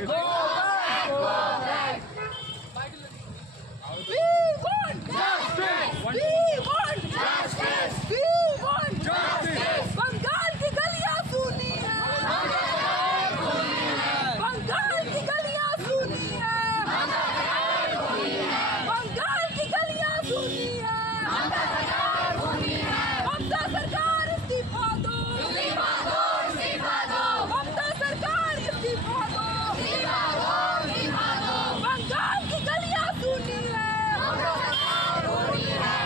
बंगाल की गलियां सूनी है, बंगाल की गलियां सूनी है, बंगाल की गलियां सूनी है। ममता सरकार इस्तीफा दो, ममता सरकार इस्तीफा दो, बंगाल की गलियां सूनी है,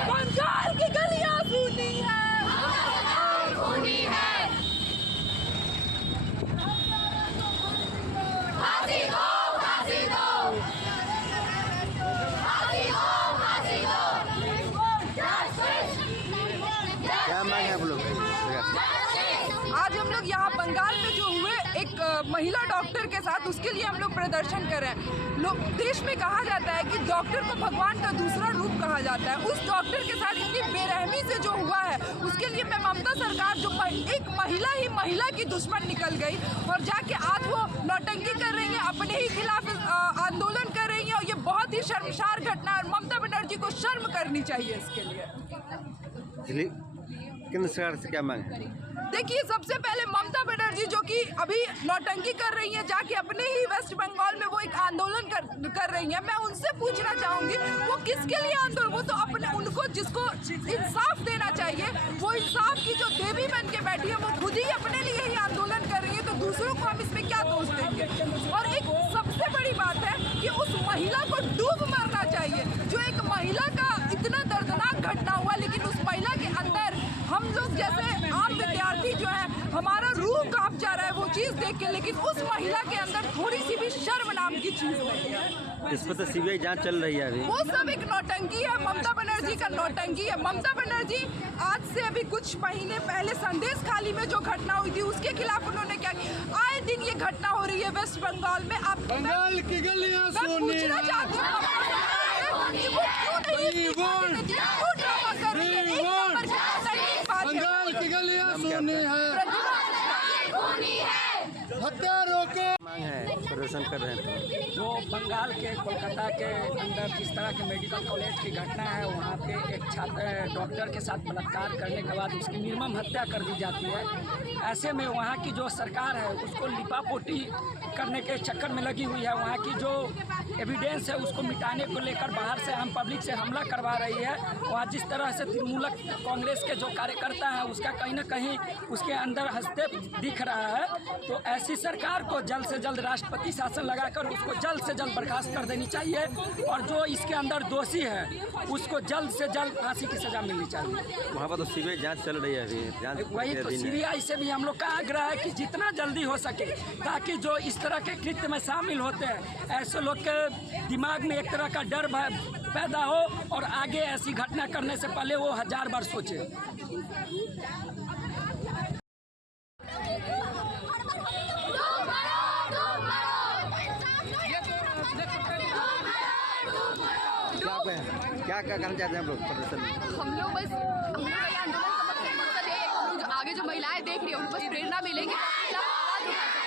बंगाल की गलियां सूनी है। फांसी दो, फांसी दो, फांसी दो, फांसी दो। क्या मांग है आप लोग? आज हम लोग यहाँ बंगाल में जो हुए एक महिला डॉक्टर के साथ, उसके लिए हम लोग प्रदर्शन कर रहे हैं। लोग देश में कहा जाता है कि डॉक्टर को भगवान का दूसरा रूप कहा जाता है। उस डॉक्टर के साथ इतनी बेरहमी से जो हुआ है, उसके लिए मैं ममता सरकार जो एक महिला ही महिला की दुश्मन निकल गई और जाके आज वो नौटंकी कर रही है, अपने ही खिलाफ आंदोलन कर रही है, और ये बहुत ही शर्मसार घटना है। ममता बनर्जी को शर्म करनी चाहिए इसके लिए। केंद्र सरकार से क्या मांग है? देखिए, सबसे पहले ममता बनर्जी जो कि अभी नौटंकी कर रही हैं, जाके अपने ही वेस्ट बंगाल में वो एक आंदोलन कर रही हैं, मैं उनसे पूछना चाहूँगी वो किसके लिए आंदोलन, वो तो अपने उनको जिसको इंसाफ देना चाहिए, वो इंसाफ की जो देवी बन के बैठी है, वो खुद ही अपने लिए ही आंदोलन कर रही है, तो दूसरों को हम इसमें क्या दोष देंगे। और एक सबसे बड़ी बात है कि उस महिला को डूब मरना चाहिए, जो एक महिला का इतना दर्दनाक घटना हुआ, लेकिन उस महिला के अंदर हम लोग जैसे आम विद्यार्थी जो है, हमारा रूह कांप जा रहा है वो चीज़ देख के, लेकिन उस महिला के अंदर थोड़ी सी भी शर्म नाम की चीज़ नहीं है। इस पर तो सीबीआई जांच चल रही है अभी। वो सब एक नौटंकी है, ममता बनर्जी का नौटंकी है। ममता बनर्जी आज से अभी कुछ महीने पहले संदेश खाली में जो घटना हुई थी, उसके खिलाफ उन्होंने क्या किया। आए दिन ये घटना हो रही है वेस्ट बंगाल में। आप बंगाल की गलियां मैं पूछना चाहती हूँ कि वो क्यों नहीं बंगाल की गलियां सोनी है, हत्या रोको। मांग है, प्रदर्शन कर रहे हैं तो जो बंगाल के कोलकाता के अंदर जिस तरह के मेडिकल कॉलेज की घटना है, वहाँ पे एक छात्र डॉक्टर के साथ बलात्कार करने के बाद उसकी निर्मम हत्या कर दी जाती है। ऐसे में वहाँ की जो सरकार है उसको लिपापोती करने के चक्कर में लगी हुई है। वहाँ की जो एविडेंस है उसको मिटाने को लेकर बाहर से आम पब्लिक से हमला करवा रही है। वहाँ जिस तरह से तृणमूल कांग्रेस के जो कार्यकर्ता हैं उसका कहीं ना कहीं उसके अंदर हस्तक्षेप दिख रहा है। तो ऐसी सरकार को जल्द से जल्द राष्ट्रपति शासन लगाकर उसको जल्द से जल्द बर्खास्त कर देनी चाहिए, और जो इसके अंदर दोषी है उसको जल्द से जल्द फांसी की सजा मिलनी चाहिए। वहाँ पर तो सीबीआई जांच चल रही है अभी। वही तो सीबीआई से भी हम लोग का आग्रह है कि जितना जल्दी हो सके, ताकि जो इस तरह के कृत्य में शामिल होते हैं ऐसे लोग के दिमाग में एक तरह का डर पैदा हो, और आगे ऐसी घटना करने से पहले वो 1000 बार सोचे। क्या कहना चाहते हैं हम लोग प्रदर्शन में? हम लोग बस ये आंदोलन का मकसद है, जो आगे जो महिलाएं देख रही है उनको बस प्रेरणा मिलेगी,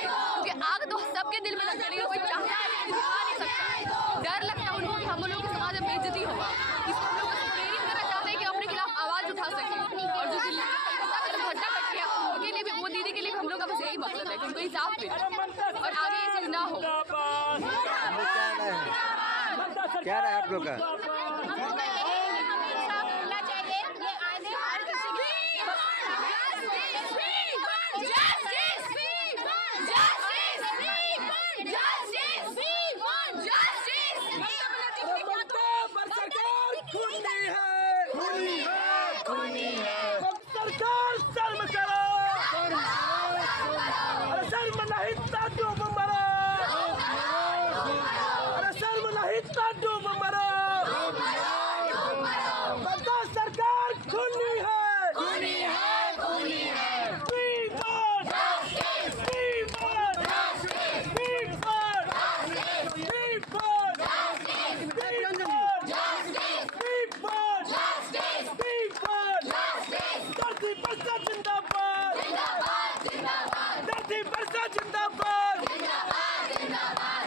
क्योंकि आग तो सबके दिल में लग रही है, कोई चाहता है लेकिन दिखा नहीं सकता। डर लगता है उनको कि हम लोग के समाज में बेइज्जती होगा, इसको हम लोग बस प्रेरित करना चाहते हैं कि अपने खिलाफ आवाज़ उठा सकें। और जो दिल्ली में घटना घट गया उनके लिए भी, वो दीदी के लिए भी हम लोग का बस यही मकसद है कि उनको इंसाफ मिले और आगे ये चीज़ ना हो। क्या रहा है आप लोग का? सरकार शर्म करो, अरे शर्म नहीं तो डूब मरो, अरे शर्म नहीं तो डूब मरो। ममता सरकार खूनी है, खूनी है, खूनी है। जिंदाबाद, जिंदाबाद, जिंदाबाद, जिंदाबाद।